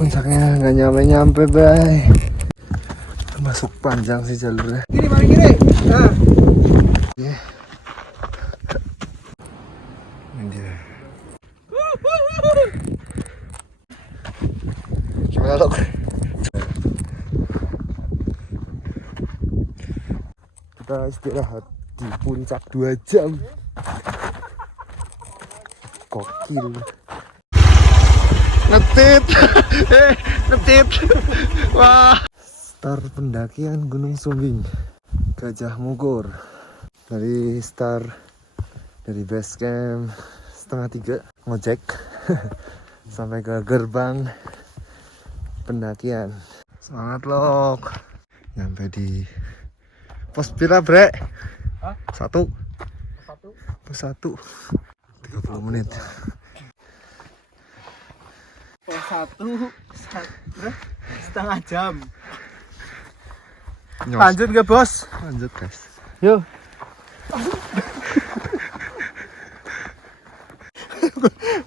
Puncaknya nggak nyampe-nyampe, bay. Termasuk panjang sih jalurnya. Kiri, paling kiri. Nah. Yeah. Anjir. Gimana dok? Kita istirahat di puncak 2 jam. Gokil. Ngetit. Ngetit. Wah. Start pendakian Gunung Sumbing Gajah Mungkur. Dari base camp 2:30 ngojek sampai ke gerbang pendakian. Semangat lok. Nyampe di pos pira bre? Hah? Pos 1 30 menit. Pos 1 setengah jam. Lanjut nggak bos? Lanjut guys. Yuk.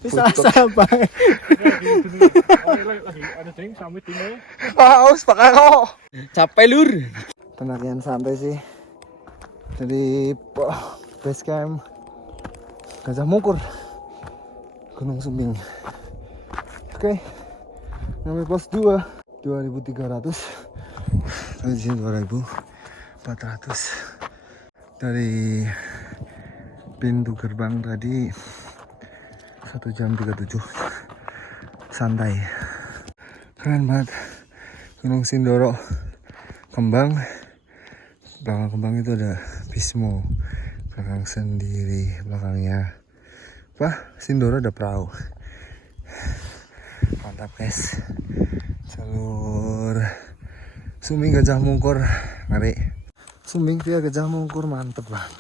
Bisa apa? Aus pakai kok. Capek lur. Pendakian santai sih. Dari base camp Gajah Mungkur Gunung Sumbing. Oke. Sampai pos 2 2.300. Di sini 2.400. Dari pintu gerbang tadi 1 jam 37. Santai. Keren banget. Gunung Sindoro. Kembang. Belakang kembang itu ada Bismo. Belakang sendiri. Belakangnya Sindoro ada perahu. Mantap guys. Jalur Sumbing Gajah Mungkur ngeri. Sumbing via Gajah Mungkur mantep banget.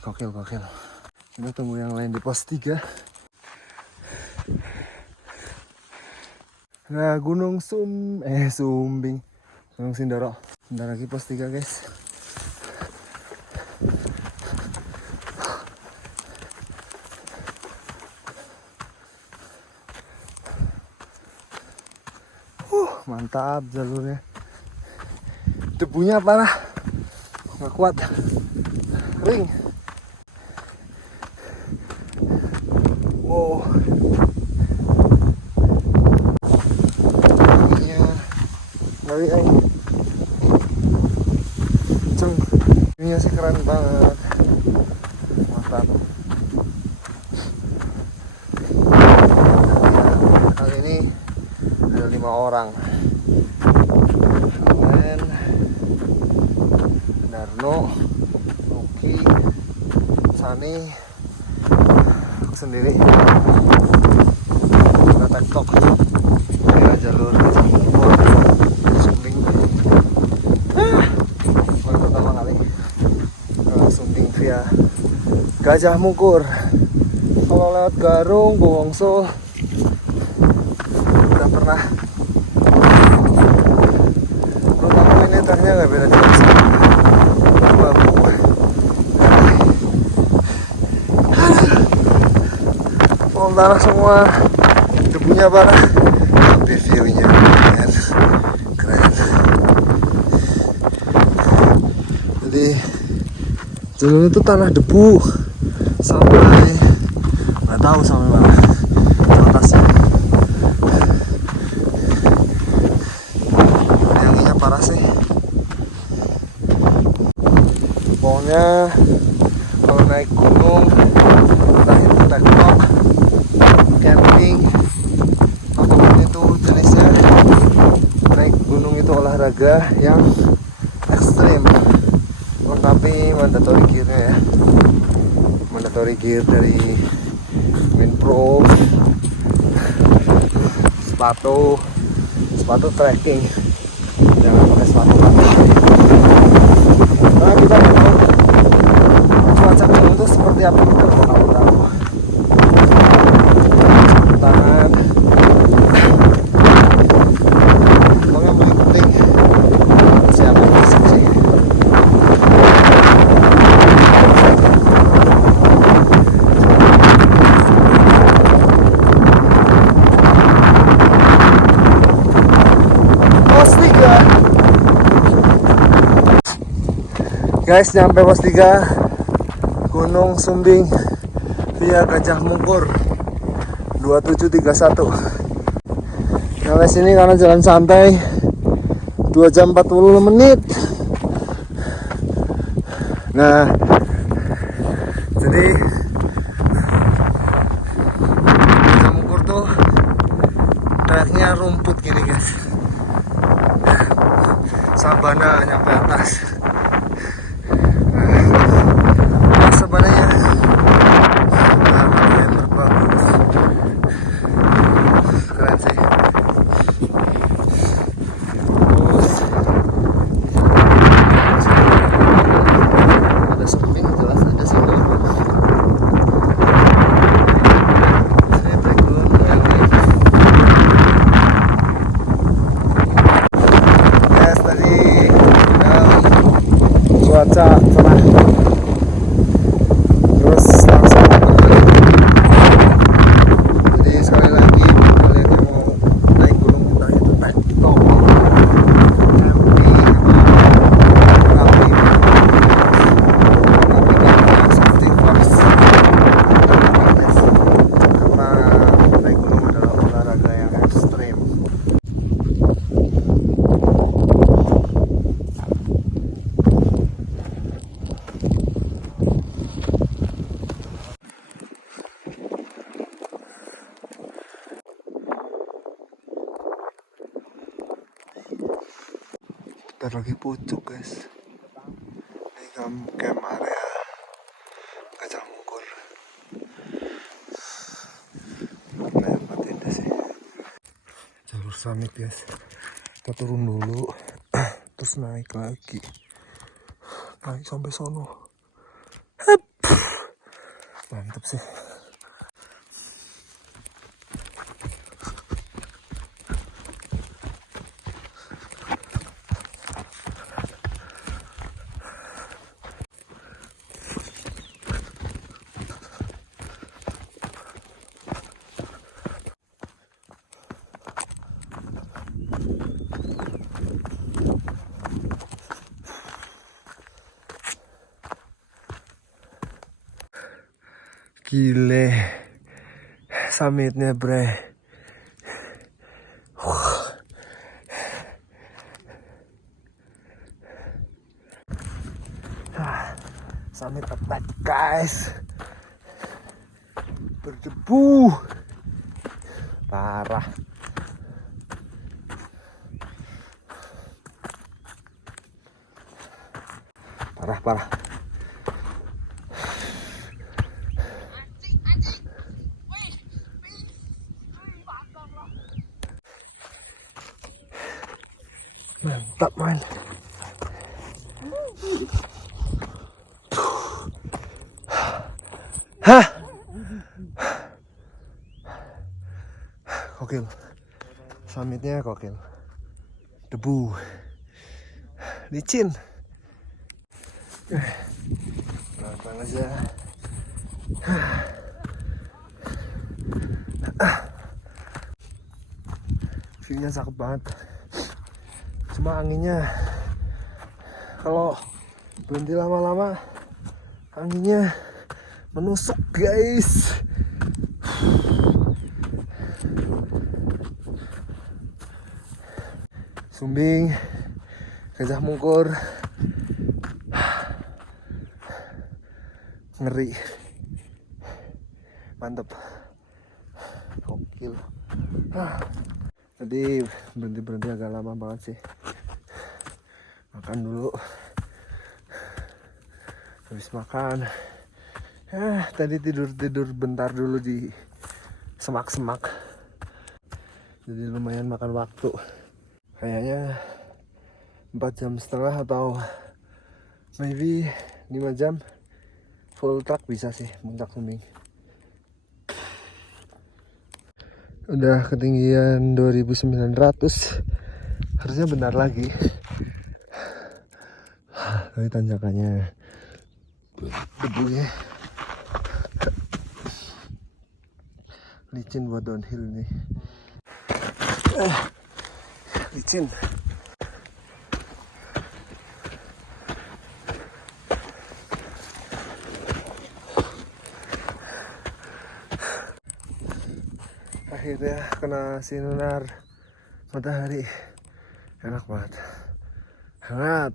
Gokil. Kita tunggu yang lain di pos 3. Nah, Gunung Sumbing Gunung Sindoro. Bentar lagi pos 3 guys. Mantap jalurnya. Debunya parah. Nggak kuat. Kering. Wow. Ngeri aja. Ceng. Ini sih keren banget. Mantap. Kali ini ada 5 orang. Darno, Ruki, Sani, aku sendiri. Kita tektok via jalur Gajah Mungkur Sumbing. Baru pertama kali Sumbing via Gajah Mungkur. Kalau lewat Garung, Bowongso udah pernah. Terutama ini ternyata nggak beda jauh sih. Tanah semua, debunya parah, tapi view-nya keren. Jadi jalur itu tanah debu sampai nggak tahu sampai mana ke atasnya. Anginnya parah sih. Pokoknya kalau naik gunung entah itu tektok, camping, apapun itu jenisnya, naik gunung itu olahraga yang ekstrim. Lengkapi mandatory gear-nya ya. Mandatory gear dari Winpro, sepatu trekking, jangan pakai sepatu kaki. Nah, kita nggak tahu cuaca gunung itu seperti apa, kita nggak bakal tahu. Tangan yang paling penting siapin fisik sih. Guys, nyampe pos 3 Gunung Sumbing via Gajah Mungkur 2731. Sampai sini karena jalan santai 2 jam 40 menit. Nah, jadi Gajah Mungkur tuh treknya rumput gini guys. Sabana nyampe atas. Sebenarnya yang berbagus, keren sih. Terus ada Sumbing, jelas ada Sindor. Saya berikut guys, tadi cuaca cerah. Terus langsung berbalik. Jadi sekali lagi kalian yang mau naik gunung, entah itu naik topo, Merapi, safety first, karena naik gunung adalah olahraga yang ekstrim. Kita lagi pucuk guys. Ini camp area Gajah Mungkur. Lempar tenda sih. Jalur summit guys. Kita turun dulu, terus naik lagi. Naik sampai sono. Hup. Mantap sih. Gile, summitnya bre. Summit attack guys. Berdebu parah. Parah. Mantap man. Hah? Gokil. Summitnya gokil. Debu. Licin. Pelan-pelan aja. View-nya cakep banget. Cuma anginnya kalau berhenti lama-lama anginnya menusuk guys. Sumbing Gajah Mungkur ngeri, mantap, gokil. Tadi berhenti agak lama banget sih. Makan dulu. Habis makan, tadi tidur bentar dulu di semak-semak. Jadi lumayan makan waktu. Kayaknya 4,5 jam atau maybe 5 jam full truck bisa sih Puncak Sumbing. Udah ketinggian 2.900, harusnya bentar lagi. Tapi tanjakannya debunya licin buat downhill nih. Licin. Akhirnya kena sinar matahari, enak banget, hangat.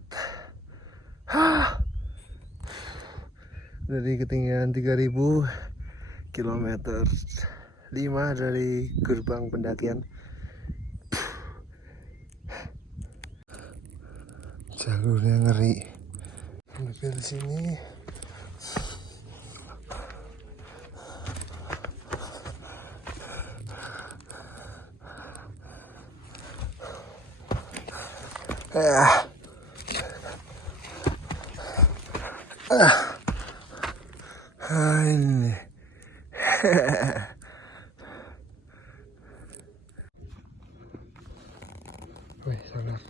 Dari ketinggian 3000 km, 5 dari gerbang pendakian. Jalurnya ngeri. Mobil sini. Ini. Wih, sangat.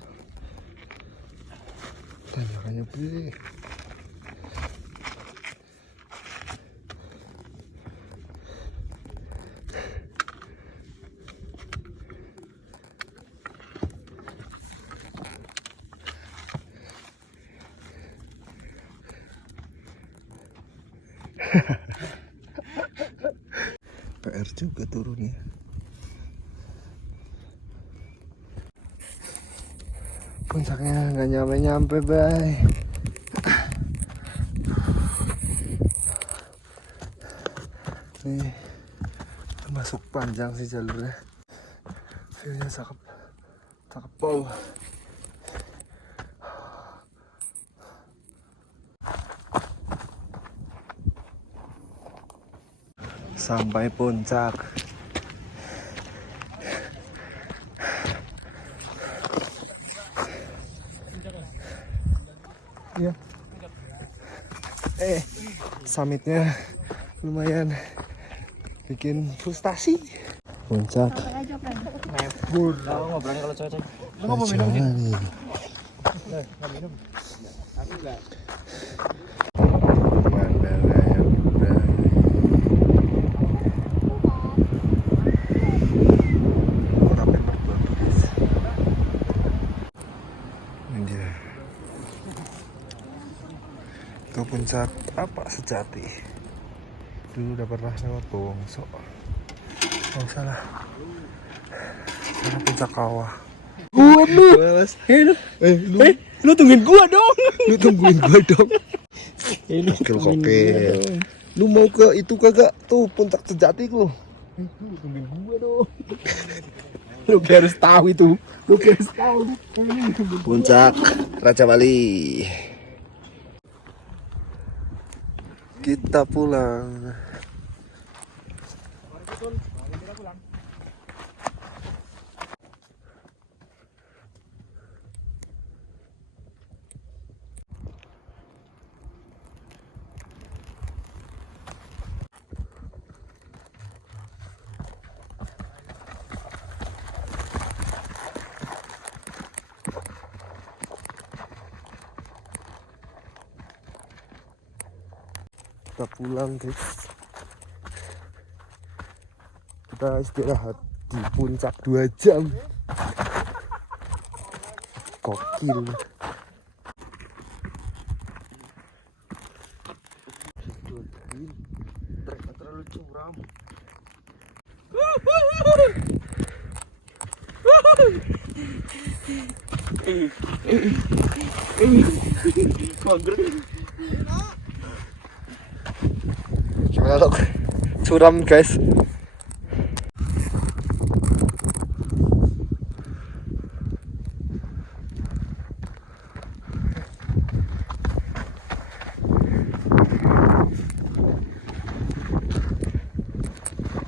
Tanjakannya gede. PR juga turunnya. Puncaknya nggak nyampe-nyampe, bay. Nih, termasuk panjang sih jalurnya. View-nya cakep, cakep banget. Sampai puncak. Iya. Summitnya lumayan bikin frustasi. Puncak. Nebur. Ngobrolin kalau cewek. Lu nggak mau minum Jangan gitu? nih. Nggak minum. Aku nggak. Bandara yang udah. Rapi banget. Ini dia. Itu puncak apa sejati. Dulu udah pernah lewat Bowongso. Oh salah. Karena puncak kawah. Waduh. Lu tungguin gua dong. Lu tungguin gua dong. Lu Kokil. Lu mau ke itu kagak? Tuh puncak sejati lu. Lu tungguin gua dong. Lu harus tahu itu. Lu harus tahu. Puncak Raja Wali. Kita pulang. Kita pulang, guys. Kita istirahat di puncak 2 jam. Gokil. Terlalu curam. Gimana lo? Curam, guys.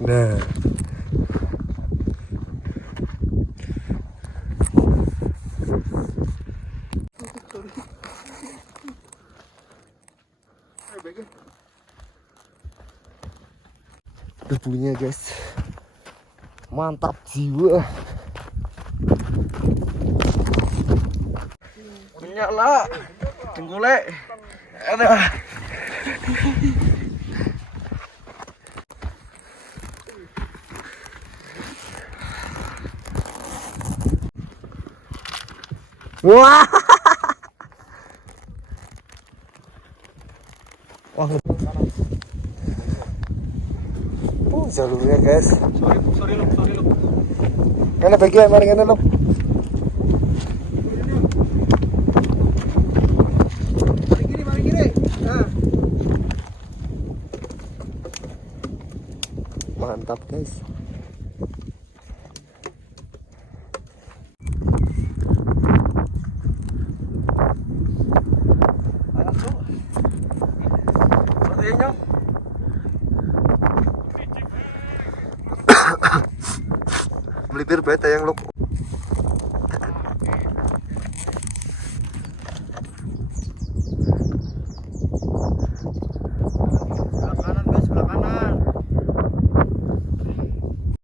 Nah, debunya, guys, mantap jiwa. Menyala dengkulek. Ada. Wah. Wah. jalurnya guys. Sorry lo. Kana bagian mari kana lo. Mari gini. Nah. Mantap guys. Melipir bete yang lo